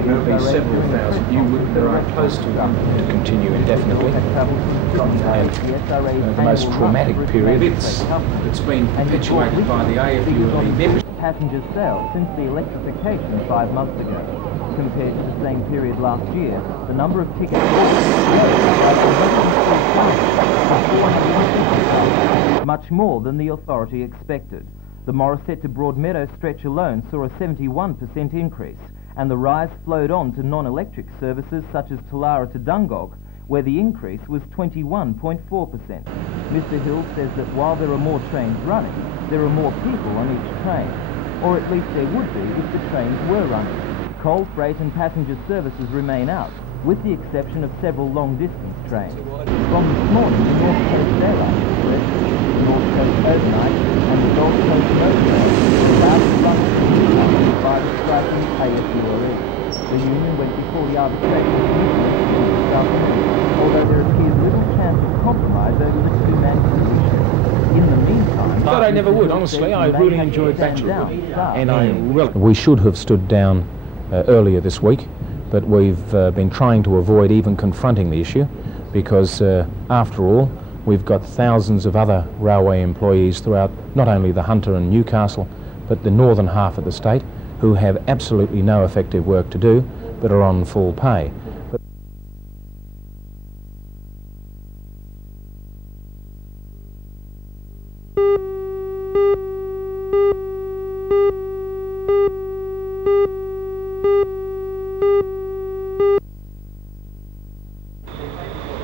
it will be several thousand. There are close to one to continue indefinitely. And the most traumatic period, it's been perpetuated by the AFULE membership. Passenger sales since the electrification 5 months ago. Compared to the same period last year, the number of tickets much more than the authority expected. The Morisset to Broadmeadow stretch alone saw a 71% increase, and the rise flowed on to non-electric services such as Talara to Dungog, where the increase was 21.4%. Mr Hill says that while there are more trains running, there are more people on each train, or at least there would be if the trains were running. Coal, freight and passenger services remain out, with the exception of several long-distance trains. From this morning, the North Coast Airline Express, the North Coast Overnight and the Gulf Coast Road Train were allowed to run by the striking AFULE. The union went before the arbitration this afternoon, although there appears little chance of compromise over the two-man condition. In the meantime... I thought I never would, honestly. I really enjoyed bachelorhood. We should have stood down earlier this week, but we've been trying to avoid even confronting the issue because, after all, we've got thousands of other railway employees throughout not only the Hunter and Newcastle, but the northern half of the state who have absolutely no effective work to do, but are on full pay.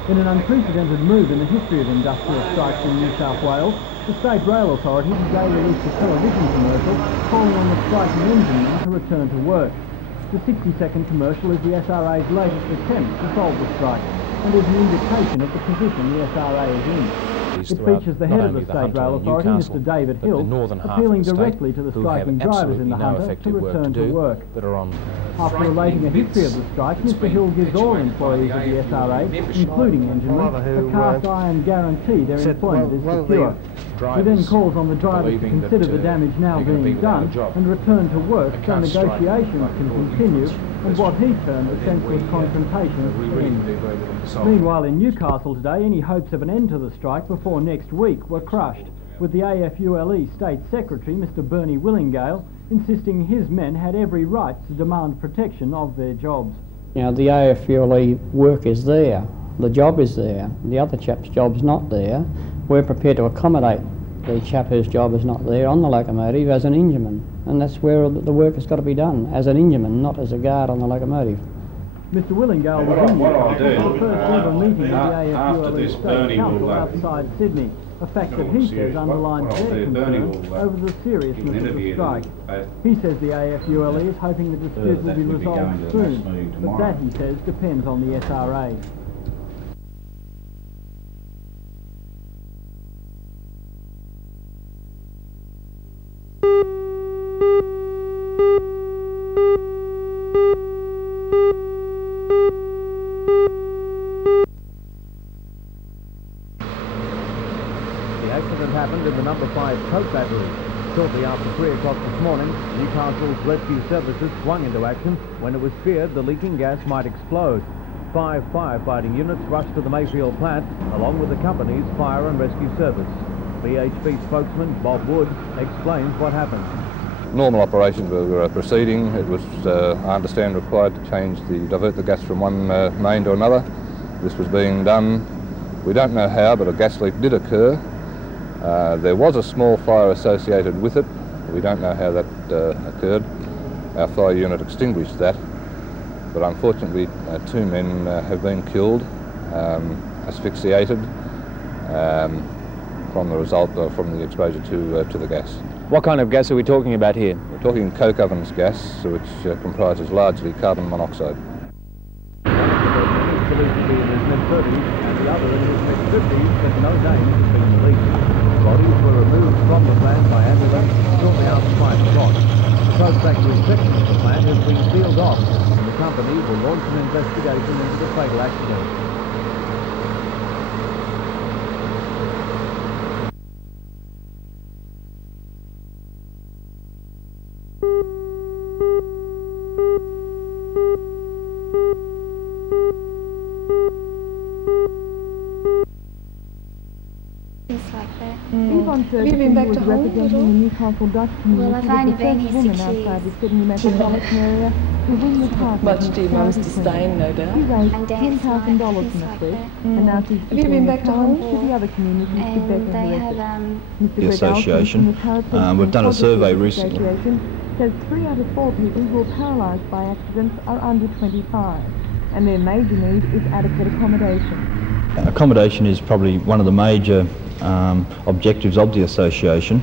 In an unprecedented move in the history of industrial strikes in New South Wales, the State Rail Authority today released a television commercial calling on the striking enginemen to return to work. The 60-second commercial is the SRA's latest attempt to solve the strike and is an indication of the position the SRA is in. It features the head of the State Rail Authority, Mr David Hill, appealing directly to the striking drivers in the Hunter to return to work. After relating a history of the strike, Mr Hill gives all employees of the SRA, including enginemen, a cast iron guarantee their employment is secure. He then calls on the drivers to consider the damage now being done and return to work so negotiations can continue and what he termed a senseless confrontation end. Meanwhile, in Newcastle today, any hopes of an end to the strike before next week were crushed, with the AFULE State Secretary, Mr Bernie Willingale, insisting his men had every right to demand protection of their jobs. You know, the AFULE work is there, the job is there, the other chap's job's not there. We're prepared to accommodate the chap whose job is not there on the locomotive as an engineman, and that's where the work has got to be done, as an engineman, not as a guard on the locomotive. Mr Willingale was in Newcastle for the first ever meeting of the AFULE State Council outside Sydney, a fact that he says underlines their concern over the seriousness of the strike. He says the AFULE is hoping the dispute will be resolved soon, but that, he says, depends on the SRA. The accident happened in the number 5 coke battery. Shortly after 3 o'clock this morning, Newcastle's rescue services swung into action when it was feared the leaking gas might explode. 5 firefighting units rushed to the Mayfield plant, along with the company's fire and rescue service. BHP spokesman Bob Wood explains what happened. Normal operations were proceeding. It was, I understand, required to divert the gas from one main to another. This was being done. We don't know how, but a gas leak did occur. There was a small fire associated with it. We don't know how that occurred. Our fire unit extinguished that, but unfortunately 2 men have been killed, asphyxiated, from the result from the exposure to the gas. What kind of gas are we talking about here? We're talking coke ovens gas, which comprises largely carbon monoxide. Believed to be in his mid-30s and the other in his mid-50s, but no names have been released. Bodies were removed from the plant by ambulance shortly after 5 o'clock. The coke factory section of the plant has been sealed off, and the company will launch an investigation into the fatal accident. Thank you. Things like that. Yvonne Have you been back to Holland at representing all? the Newcastle Dutch community Well, I've only was the been first here woman 6 outside the years. Sydney metropolitan area to win the title. Much of too Miss mums to Charity stain, Queen. no doubt. She raised And dance $10,000 night, in the things street, like that. and now she's Have you been back to talent Holland? to the other communities to And better they her have efforts. Mr. The Greg association. Alston from the Paraplegic We've done a and survey Quadriplegic recently. Association says 3 out of 4 people who are paralysed by accidents are under 25, and their major need is adequate accommodation. Accommodation is probably one of the major objectives of the association.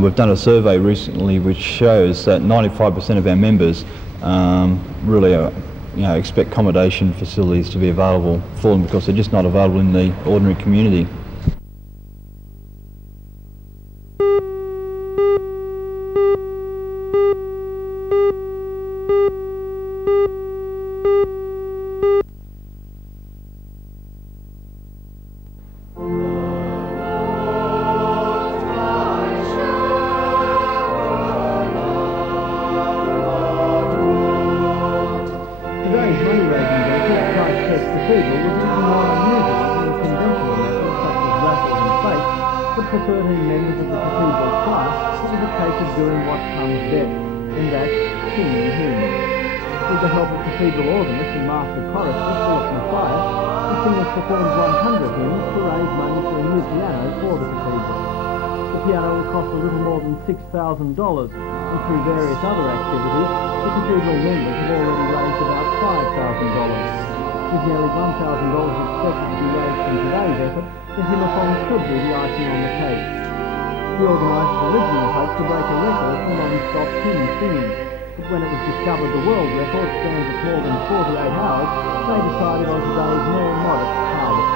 We've done a survey recently which shows that 95% of our members really expect accommodation facilities to be available for them because they're just not available in the ordinary community. Today's money-raising venture at Christchurch Cathedral was even more unusual than the conventional methods such as raffles and fakes, but for 13 members of the cathedral's choir, it was a case of doing what comes best, and that's singing hymns. With the help of cathedral organist and master choristers Philip Matthias, the singers performed 100 hymns to raise money for a new piano for the cathedral. The piano will cost a little more than $6,000, and through various other activities, the cathedral members have already raised about $5,000. With nearly $1,000 expected to be raised from today's effort, the hymnophone should be the icing on the cake. The organisers originally hoped to break a record for non-stop hymn singing, but when it was discovered the world record stands at more than 48 hours, they decided on today's more modest target.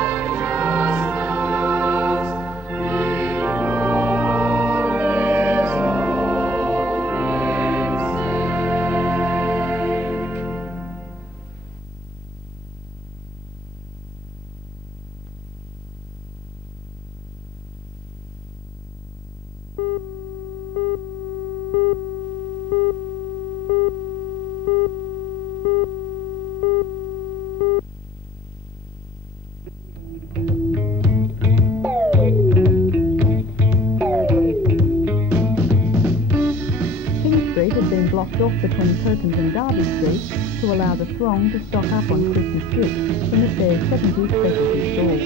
Street had been blocked off between Perkins and Derby Streets to allow the throng to stock up on Christmas gifts from the fair's 70 specialty stores.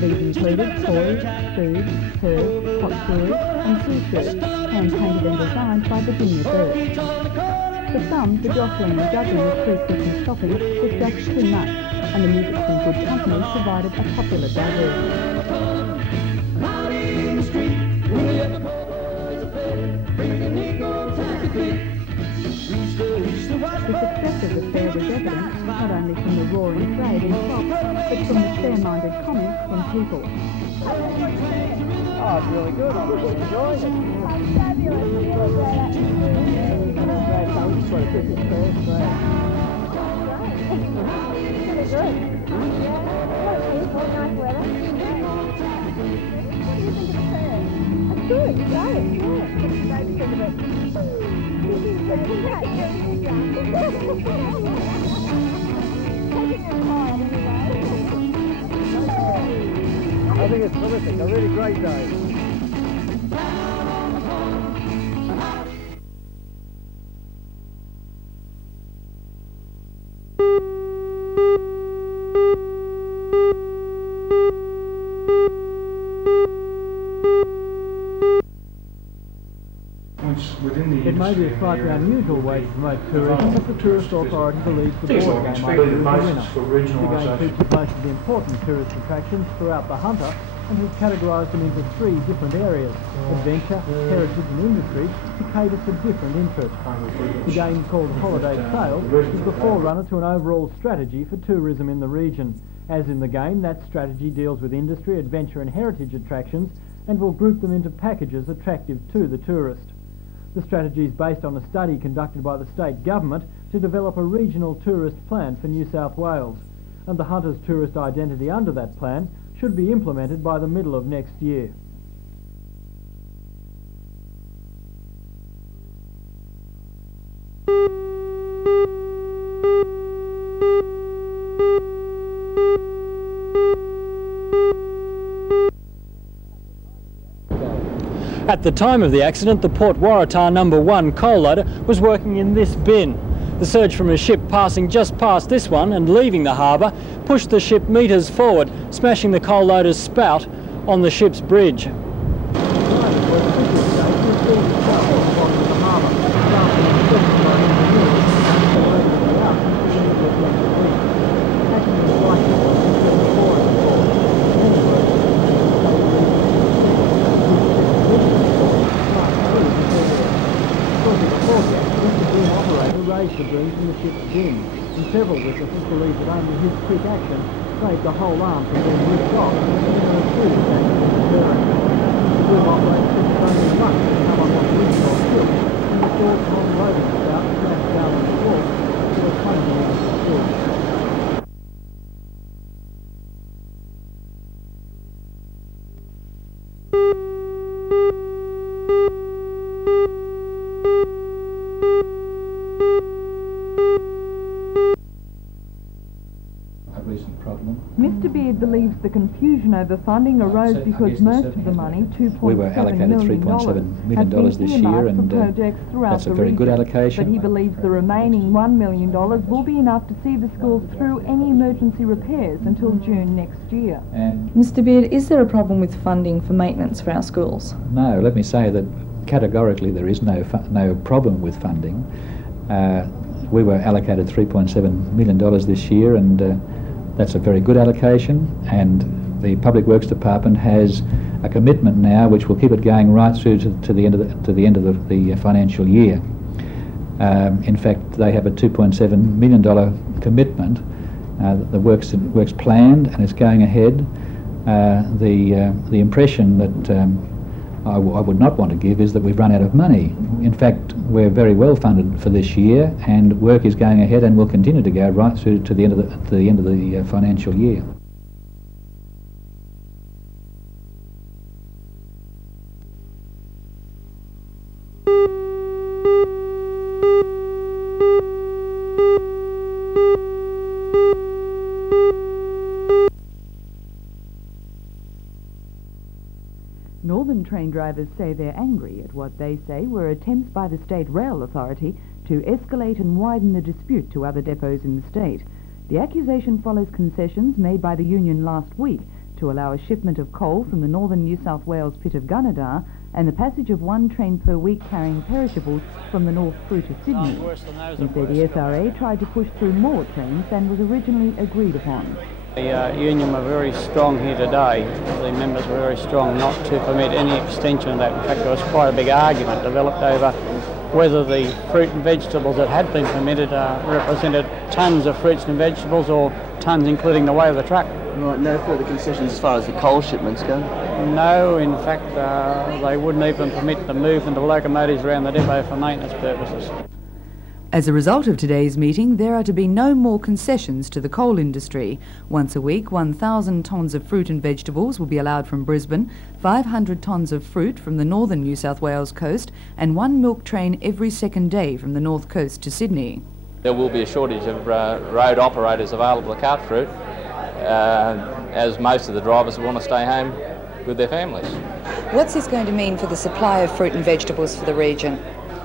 These included toys, food, furs, hot jewellery and t-shirts, hand-painted and designed by Virginia Bird. For some, the jostling and judging of pre-Christmas shopping was just too much, and the music from good company provided a popular diversion. The success of the fair was evident not only from the roaring trade in shops, but from the fair-minded comments from people. Oh, it's really good. I'm really enjoying it. It's fabulous. Really great atmosphere. Great. I just want to get this first. Really good. Yeah. What nice weather. What do you think of the fair? It's good. It's great. Yeah. It's great because of it. Taking it hard anyway. I think it's terrific. A really great day. It may be a slightly unusual way to promote tourism, but the Tourist Authority believes the board game idea is the winner. The game features most of the important tourist attractions throughout the Hunter and has categorised them into 3 different areas: adventure, heritage and industry, to cater for different interests. The game, called Holiday Sales, is the forerunner to an overall strategy for tourism in the region. As in the game, that strategy deals with industry, adventure and heritage attractions and will group them into packages attractive to the tourist. The strategy is based on a study conducted by the state government to develop a regional tourist plan for New South Wales, and the Hunter's tourist identity under that plan should be implemented by the middle of next year. At the time of the accident, the Port Waratah No. 1 coal loader was working in this bin. The surge from a ship passing just past this one and leaving the harbour pushed the ship metres forward, smashing the coal loader's spout on the ship's bridge. The boom from the ship's bin, and several witnesses believe that only his quick action saved the whole arm from being ripped off and a serious accident occurring. The boom operator took only once to come on what original tilt, and the short non-loading spout smashed down on the wall to a 20-metre spill. Mr Beard believes the confusion over funding arose because most of the money, we were allocated $3.7 million this year, and that's a very good allocation. But he believes the remaining $1 million will be enough to see the schools through any emergency repairs until June next year. Mr Beard, is there a problem with funding for maintenance for our schools? No, let me say that categorically there is no problem with funding. We were allocated $3.7 million this year, and that's a very good allocation, and the Public Works Department has a commitment now which will keep it going right through to the end of the financial year. In fact, they have a $2.7 million commitment. The work's planned and it's going ahead. The impression that I would not want to give is that we've run out of money. In fact, we're very well funded for this year, and work is going ahead and will continue to go right through to the end of the financial year. Northern train drivers say they're angry at what they say were attempts by the State Rail Authority to escalate and widen the dispute to other depots in the state. The accusation follows concessions made by the union last week to allow a shipment of coal from the northern New South Wales pit of Gunnedah and the passage of one train per week carrying perishables from the north through to Sydney. Instead, the SRA tried to push through more trains than was originally agreed upon. The union were very strong here today. The members were very strong not to permit any extension of that. In fact, there was quite a big argument developed over whether the fruit and vegetables that had been permitted represented tonnes of fruits and vegetables or tonnes including the weight of the truck. Right, no further concessions as far as the coal shipments go? No, in fact, they wouldn't even permit the movement of locomotives around the depot for maintenance purposes. As a result of today's meeting, there are to be no more concessions to the coal industry. Once a week, 1,000 tonnes of fruit and vegetables will be allowed from Brisbane, 500 tonnes of fruit from the northern New South Wales coast, and one milk train every second day from the north coast to Sydney. There will be a shortage of road operators available to cart fruit, as most of the drivers want to stay home with their families. What's this going to mean for the supply of fruit and vegetables for the region?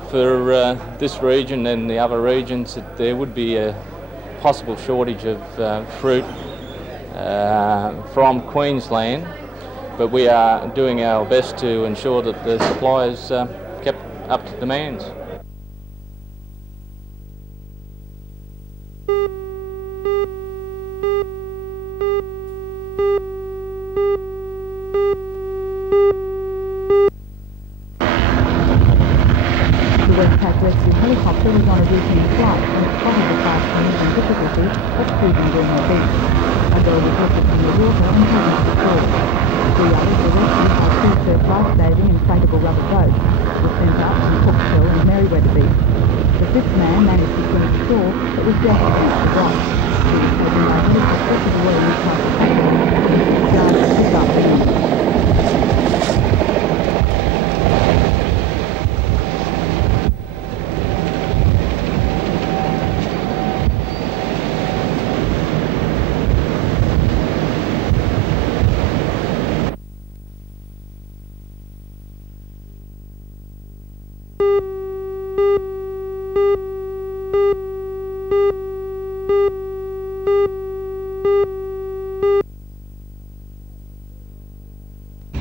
For this region and the other regions, there would be a possible shortage of fruit from Queensland, but we are doing our best to ensure that the supply is kept up to demands. Rescue helicopter was on a routine flight when it spotted the fast trains in difficulty at cruising during the beach. A girl was lifted from the water and taken to the shore. 3 others were rescued by two surf life-saving inflatable rubber boats, were sent out from Cooksville and Merriweather Beach. The 5th man managed to swim to shore but was dead against the rock. He was taken by helicopter to the Royal Newcastle Hospital and discharged this afternoon.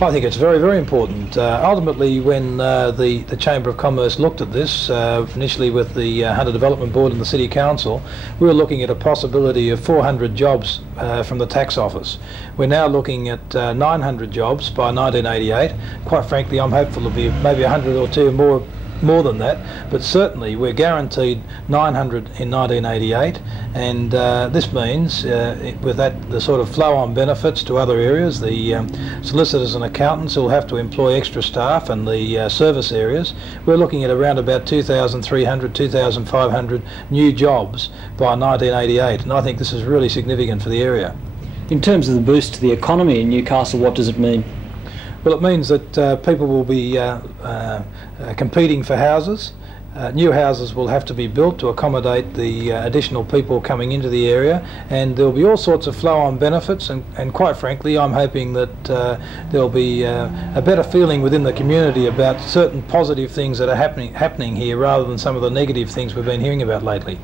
I think it's very, very important. Ultimately, when the Chamber of Commerce looked at this, initially with the Hunter Development Board and the City Council, we were looking at a possibility of 400 jobs from the tax office. We're now looking at 900 jobs by 1988. Quite frankly, I'm hopeful there'll be maybe 100 or two more than that, but certainly we're guaranteed 900 in 1988, and this means with that the sort of flow-on benefits to other areas, the solicitors and accountants will have to employ extra staff, and the service areas, we're looking at around about 2,300, 2,500 new jobs by 1988, and I think this is really significant for the area. In terms of the boost to the economy in Newcastle, what does it mean? Well, it means that people will be competing for houses. New houses will have to be built to accommodate the additional people coming into the area, and there'll be all sorts of flow-on benefits, and quite frankly I'm hoping that there'll be a better feeling within the community about certain positive things that are happening here rather than some of the negative things we've been hearing about lately.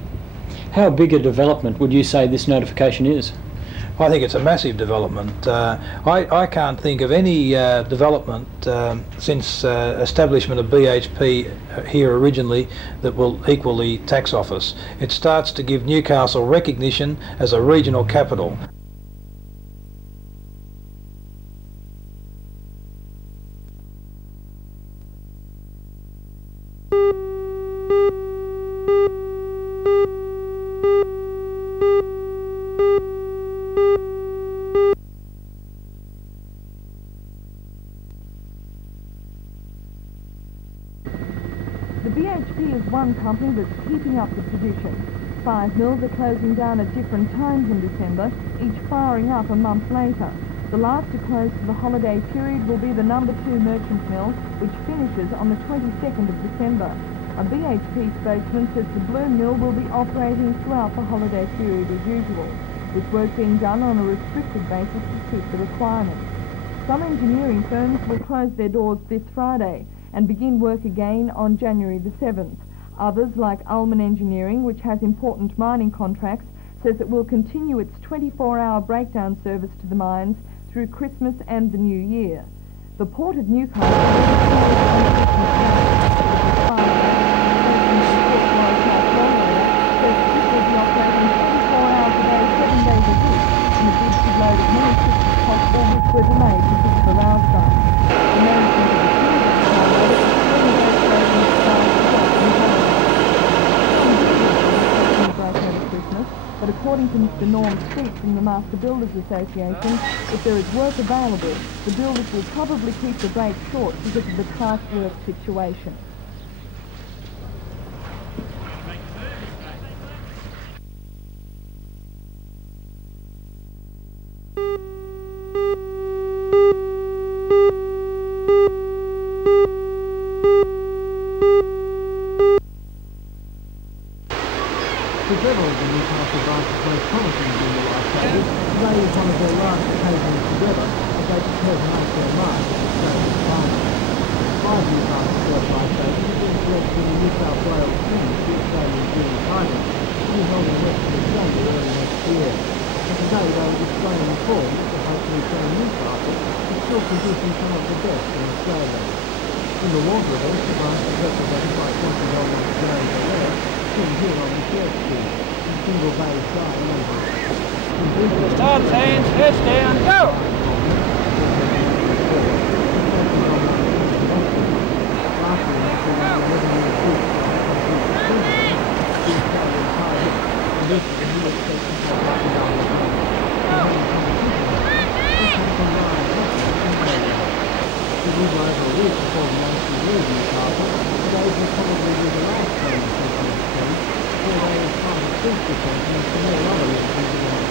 How big a development would you say this notification is? I think it's a massive development. I can't think of any development since establishment of BHP here originally that will equal the tax office. It starts to give Newcastle recognition as a regional capital. BHP is one company that's keeping up the tradition. 5 mills are closing down at different times in December, each firing up a month later. The last to close for the holiday period will be the No. 2 merchant mill, which finishes on the 22nd of December. A BHP spokesman says the Bloom mill will be operating throughout the holiday period as usual, with work being done on a restricted basis to suit the requirements. Some engineering firms will close their doors this Friday and begin work again on January the 7th. Others, like Ullman Engineering, which has important mining contracts, says it will continue its 24-hour breakdown service to the mines through Christmas and the New Year. The Port of Newcastle says it will be operating 24 hours a day, 7 days a week, in a bid to load as many ships as possible, which were delayed because of the wildfire. The management of the but according to Mr. Norm Strait from the Master Builders Association, if there is work available, the builders will probably keep the break short because of the tight work situation. Several of the Newcastle branches most promising in the last days, today is one of their last occasions together as they prepare to make their mark at the Strait final. 5 Newcastle certified stations have been selected in the New South Wales Series to Australian Junior Title, to be held in Western Australia early next year. And today they were displaying the form that hopefully show Newcastle is still producing some of the best in Australia. In the water event, the branch is represented by $20 Gary Belair, here on the church street, in single bay side level. Start saying, heads down, go! Where they find 3% and some other little things